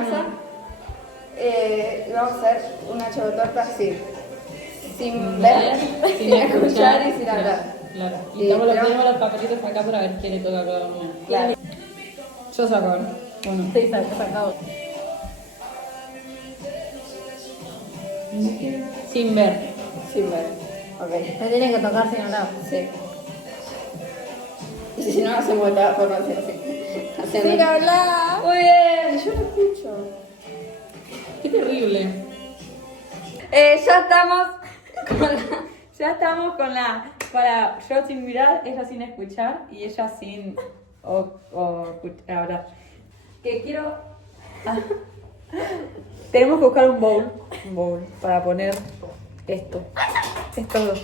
casa. Y vamos a hacer una chocotorta así. Sin ver, sin escuchar y sin hablar. Claro. Y tenemos los papelitos acá para ver qué le toca a cada una. Claro. Yo saco ahora. Bueno. Sí, sacado. Sin ver. Sin ver. Ok. Se tienen que tocar sin hablar. Sí. Y si no, hacemos la forma así. Sin hablar. Muy bien, yo no escucho. Qué terrible. Ya estamos con la. Para yo sin mirar, ella sin escuchar y ella sin hablar. Que quiero. Tenemos que buscar un bowl para poner esto. Estos dos.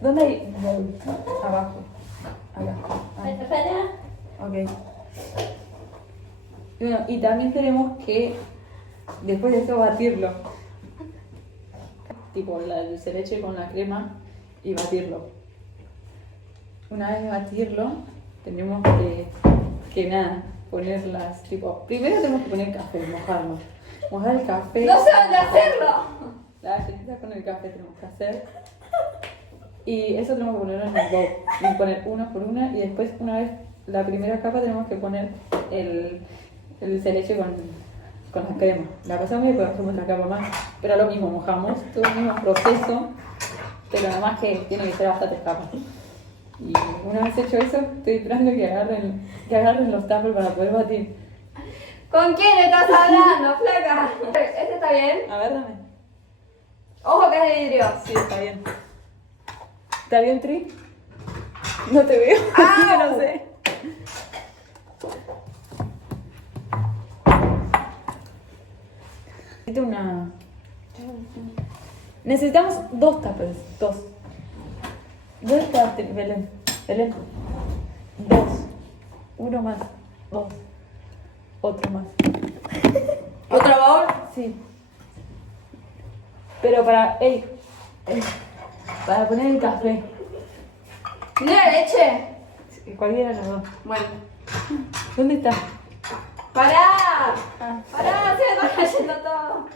¿Dónde hay un bowl? Abajo. Ok. Y bueno, y también tenemos que después de esto batirlo. Tipo el dulce de leche con la crema y batirlo. Una vez batirlo, tenemos que nada, ponerlas, tipo, primero tenemos que poner café, mojarlo. Mojar el café. ¡No saben de hacerlo! La galletita con el café tenemos que hacer. Y eso tenemos que ponerlo en el bowl. Y poner una por una y después una vez la primera capa tenemos que poner el dulce de leche con la crema. La pasamos y después hacemos la capa más. Pero lo mismo, mojamos, todo el mismo proceso, pero nada más que tiene que ser bastantes capas. Y una vez hecho eso, estoy esperando que agarren los tuppers para poder batir. ¿Con quién estás hablando, flaca? ¿Este está bien? A ver, dame. Ojo que es de vidrio. Sí, está bien. ¿Está bien, Tri? No te veo. ¡Au! No sé. Necesito una. Necesitamos dos tuppers. Dos. ¿Dónde está Belén? Belén. Dos. Uno más. Dos. Otro más. ¿Otro bowl? Sí. Pero para. Ey. Para poner el café. ¿Tiene leche? Cualquiera de los dos. Bueno. ¿Dónde está? ¡Pará! Ah. ¡Pará! Se me está cayendo todo.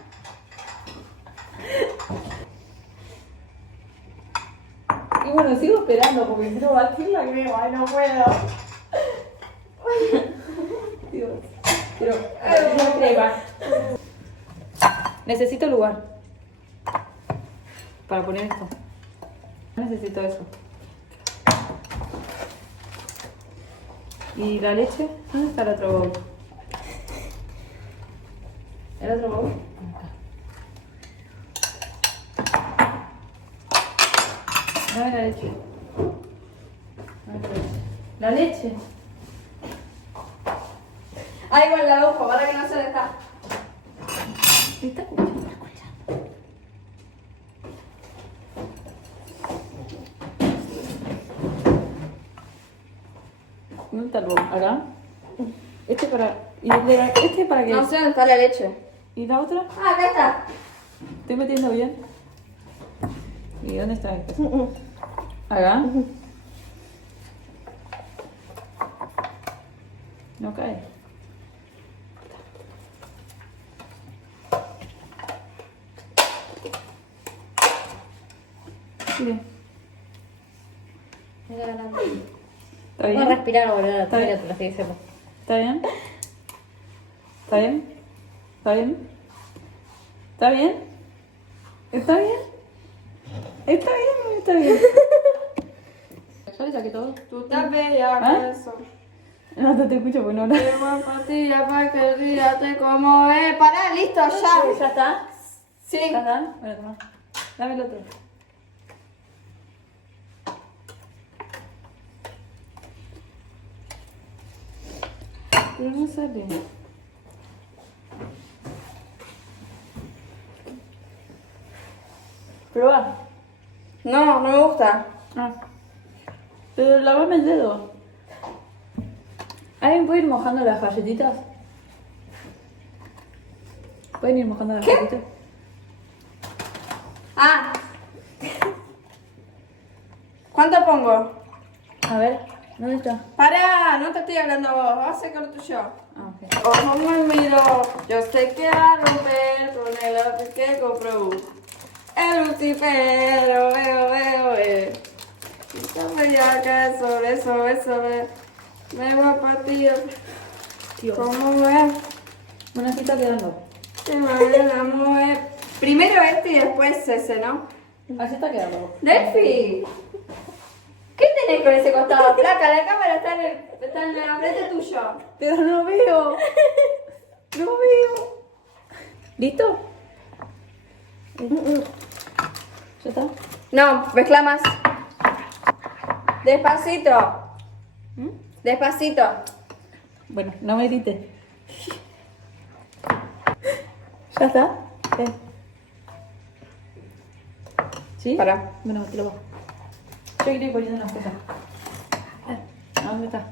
Y bueno, sigo esperando porque quiero batir la crema. Ay, no puedo. Dios. Quiero batir la crema. Necesito lugar para poner esto. Necesito eso. ¿Y la leche? ¿Dónde está el otro bowl? ¿El otro bowl? Dame la leche. Dame la leche. Ah, igual la ojo, para que no se deja. ¿Me está escuchando? ¿Dónde está el bowl? ¿Acá? Este para... ¿Y este para qué? No sé dónde está la leche. ¿Y la otra? Ah, acá está. ¿Estoy metiendo bien? ¿Y dónde está este? ¿Acá? No cae. Mire, ¿está Voy a bien? respirar, boludo. Está bien. Te lo estoy diciendo. ¿Está bien? ¿Está bien? ¿Está bien? ¿Está bien? ¿Está bien? ¿Está bien o no está bien? ¿Ya le saqué todo? Tú también ya ¿Ah? eso. No te escucho porque no hablas. Qué buena partida para que el día te como ve. Pará, listo, ya. ¿Ya está? Sí. ¿Ya está? Bueno, toma. Dame el otro. Pero no sale. Prueba. No, no me gusta. Ah. Pero lavame el dedo. ¿Alguien puede ir mojando las galletitas? ¿Pueden ir mojando las galletitas? Ah. ¿Cuánto pongo? A ver. ¿Dónde está? Pará, no te estoy hablando a vos, vas a hacer con lo tuyo. Ah, ok. Ojo me miró, yo sé que va a romper con el otro que compró. El Lucifero, veo. Y sobre ya que sobre. Me va a partir. Tío. ¿Cómo ves? Una cita quedando. Se me ve la mujer. Primero este y después ese, ¿no? Así está quedando. Delphi, ¿qué tenés con ese costado? Placa, la cámara está en la frente tuyo. Pero no veo. No veo. ¿Listo? ¿Ya está? No, mezcla más. Despacito. Despacito. Bueno, no me grites. ¿Ya está? ¿Sí? Pará. Bueno, te lo bajo. Yo quiero ir poniendo unas cosas. ¿A dónde está?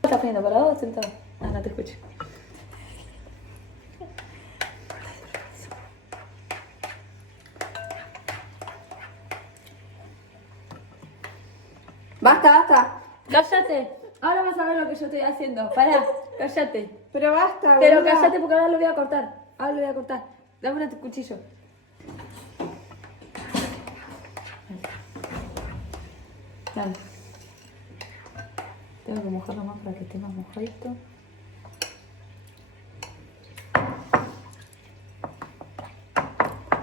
¿Qué estás poniendo? ¿Parado o sentado? Ah, no te escucho. Basta. ¡Cállate! Ahora vas a ver lo que yo estoy haciendo. Pará, cállate. Pero basta, Pero boluda. cállate porque ahora lo voy a cortar. Ahora lo voy a cortar. Dame tu cuchillo. Dale. Tengo que mojarlo más para que esté más mojadito.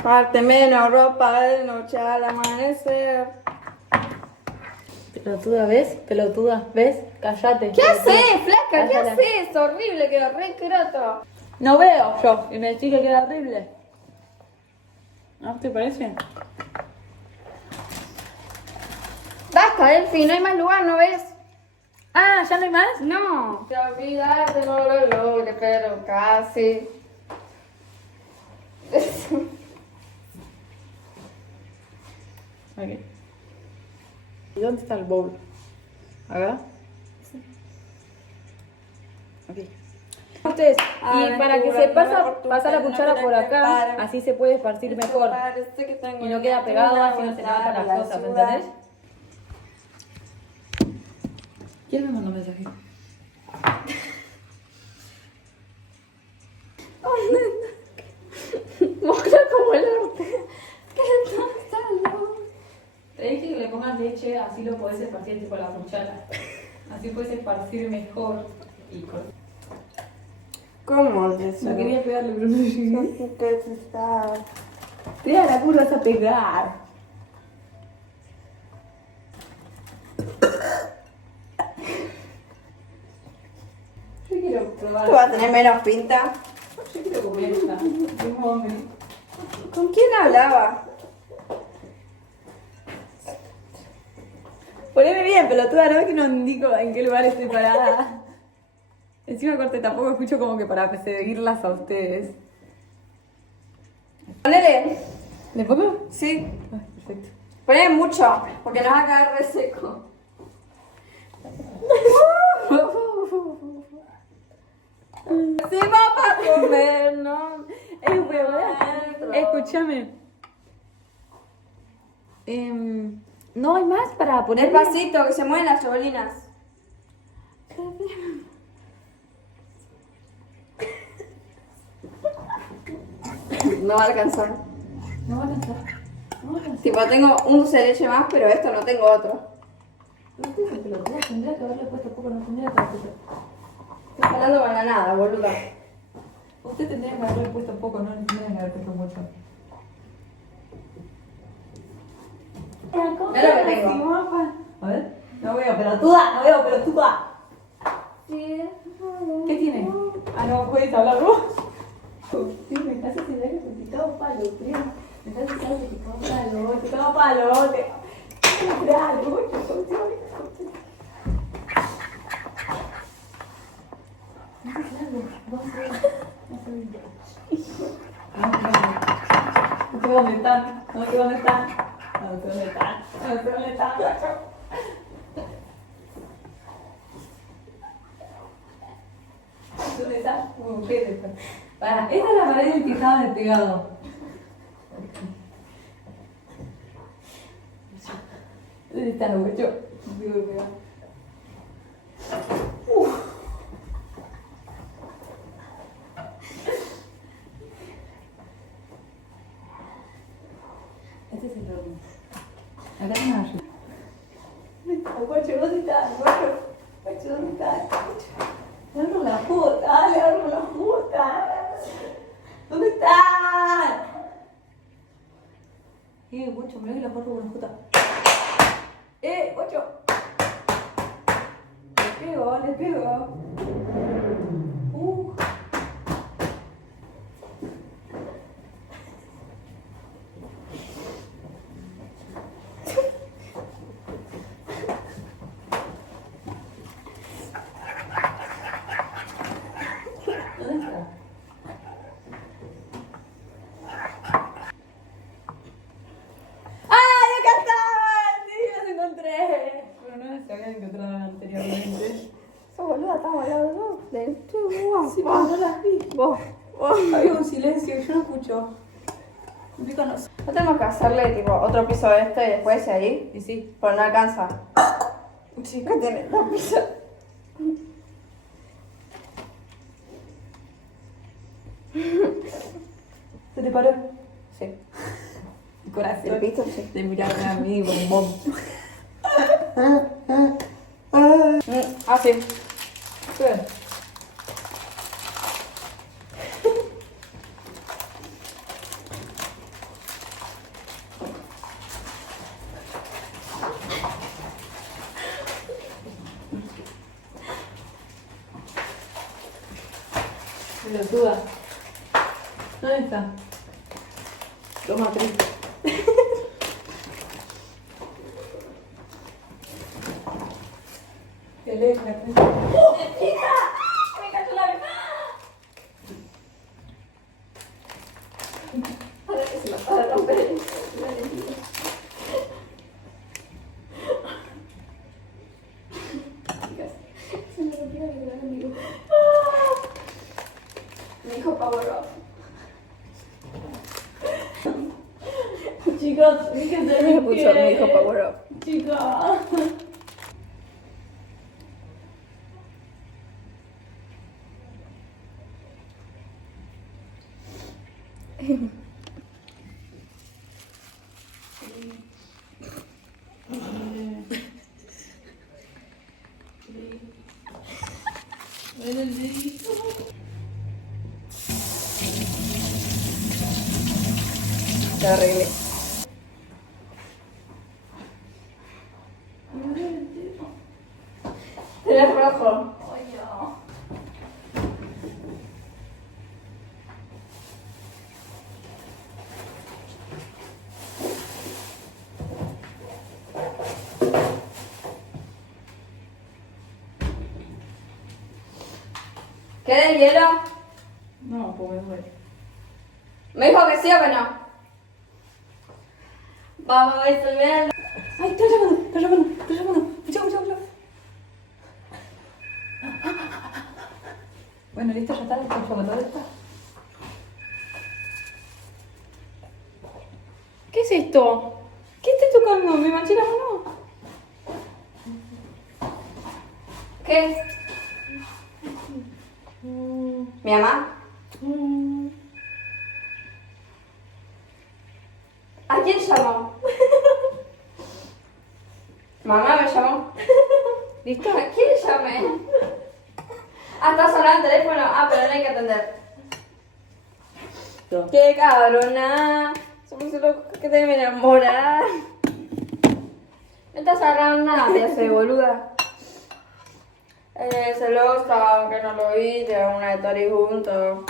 Parte menos ropa de noche al amanecer. Pelotuda, ¿ves? Pelotuda, ¿ves? Cállate. ¿Qué pelotuda. haces, flaca? ¿Qué Cállala. haces? Horrible, quedó re croto. No veo yo. Y me decís que queda horrible. ¿No te parece? Basta, Delphi, no hay más lugar, ¿no ves? Ah, ¿ya no hay más? No. Te olvidaste, no lo logré, pero casi. Ok. ¿Y dónde está el bowl? ¿Acá? Sí. Ok. Ustedes, y para que se pasa la cuchara por acá, así se puede esparcir mejor. Y no queda pegado, así no se levantan las cosas, ¿me entendés? ¿Quién me mandó un mensaje? Moja como el orte. ¿Qué tal? Te dije que le pongas leche, así lo podés esparcir tipo la cuchara. Así puedes esparcir mejor y con... ¿Cómo es eso? No quería pegarle, pero no llegué. ¿Qué está? Mira, la curva vas a pegar. Yo quiero probar. Tú vas a tener menos pinta. Yo quiero comer esta. Tengo hambre. ¿Con quién hablaba? Poneme bien, pelotuda, no es que no indico en qué lugar estoy parada. Encima corte, tampoco escucho como que para seguirlas a ustedes. Ponele. ¿Le pongo? Sí. Ay, perfecto. Ponele mucho, porque nos va a quedar re seco. Sí, va para comer, ¿no? Escúchame. ¿No hay más para poner? Despacito, que se mueven las cebolinas. No va a alcanzar. No va a alcanzar. No va a alcanzar. Tipo, tengo un dulce de leche más, pero esto no tengo otro. No estoy en pelotuda, tendría que haberle puesto poco, no tendría que haberle puesto. Estoy hablando para nada, boluda. Usted tendría que haberle puesto poco, no le tendría que haber puesto mucho. Mira lo que tengo. A ver. No veo pelotuda, no veo pelotuda. ¿Qué tiene? Ah, no, puedes hablar vos. Sí, me estás haciendo que te picado palo, tío. Me estás haciendo que te picado palo, te... No sé dónde están, no sé dónde están, no sé dónde están, no sé dónde están. ¿Dónde están? ¿Qué es esto? Para, esta es la pared en que estaba despegado. ¿Dónde está el huecho? Este es el horno. Acá tenemos ayuda. Guacho, ¿dónde está? Guacho, ¿dónde está? Le abro la puta, le abro la puta. ¿Dónde está? Guacho, me voy a la puerta con una puta. Guacho. Le pego. ¿Dónde está? ¡Ay, acá están! ¡Sí, los encontré! Pero no se habían encontrado anteriormente. Sos boluda, estamos al lado de vos. Sí, pero no las vi. Vos. Había un silencio, yo no escucho. Un pico no sé. No tenemos que hacerle tipo otro piso de este y después ahí. Y sí. Pero no alcanza. Chica, tiene dos pisos. ¿Se te paró? Sí. El corazón. El pito, sí. De mirarme a mí, bombón. Sí. ¿Qué? Pelotuda. ¿Dónde está? Toma, Cris. Qué leja, Cris. ¡Me cayó la ventana! Ahora que se me va a romper. Se me rompió mi gran amigo. Me dijo power off. Chicos, fíjense Me dijo power off. Chicos. Te arreglé. Eres rojo. ¿Queda el hielo? No, pues me duele. Me dijo que sí o que no. Vamos a ver si bien. ¡Ay, está llamando! Escucha. Bueno, listo, ya está, el transformador está. ¿Qué es esto? ¿Qué estás tocando? ¿Me manché la mano? ¿Qué? ¿Mi mamá? ¿A quién llamó? Mamá me llamó. ¿Listo? ¿A quién llamé? Ah, está sonando el teléfono. Ah, pero no hay que atender. ¡Qué cabrona! Somos loco que te me enamorar. No estás agarrando nada, te hace boluda. Celosa, aunque no lo vi, llevamos una story juntos.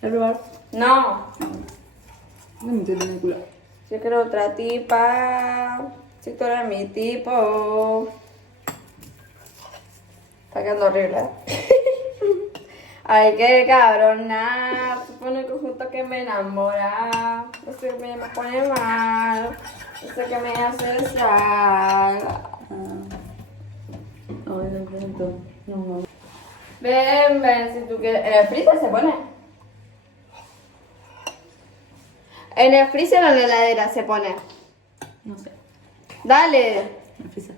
¿El lugar? No, No me entiendo en el culo. yo quiero otra tipa. Si tú eres mi tipo. Está quedando horrible, ¿eh? Ay, qué cabrona. Se pone conjunto que me enamora. No sé qué me pone mal. No sé qué me hace sal. No, no entiendo. No. Ven, si tú quieres. ¿En el freezer se pone? ¿En el freezer o en la heladera se pone? No sé. Dale. En el freezer.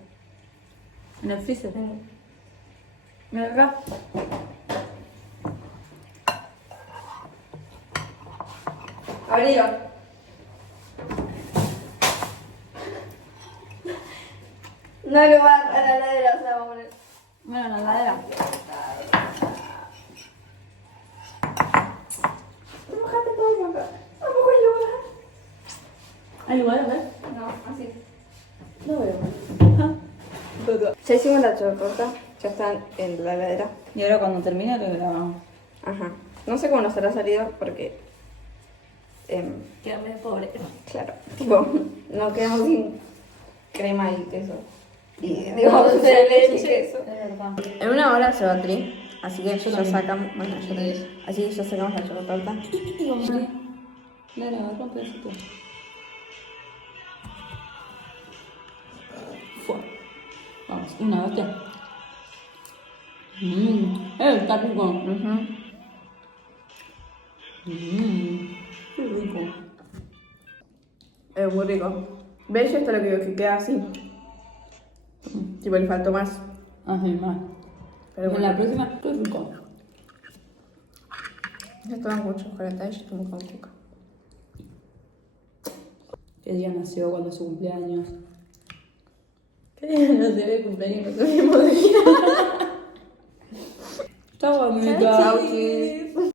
En el freezer. Mira acá. Abrilo. No lo va a la heladera, o sea, vamos a poner. Bueno, la heladera. No mojaste todo acá. No mojo el lugar. ¿Hay lugar a ver? No, así. No veo. Ya hicimos la chocolate, ya están en la heladera. Y ahora cuando termine lo grabamos. Ajá. No sé cómo nos habrá salido porque. Queda medio pobre. Claro, tipo, nos quedamos sin crema y queso. Y digo, de leche y queso. Es verdad. En una hora se va a tri, así que Yo ya también. sacamos. Bueno, yo también. Así que ya sacamos la chocolate. Lara, agarra un pedacito. Fua. Vamos, una, dos, tres. Está rico. Qué rico. Es muy rico. ¿Ves? Esto es lo que digo, que queda así. Tipo, le faltó más. Así más. Pero En bueno. la próxima, qué rico. Yo tomo mucho chocolate, yo tomo con poca. ¿Qué día nació? ¿Cuándo es su cumpleaños? ¿Qué día no se ve cumpleaños? No tuvimos día. Chao, amiga. Chao, chis.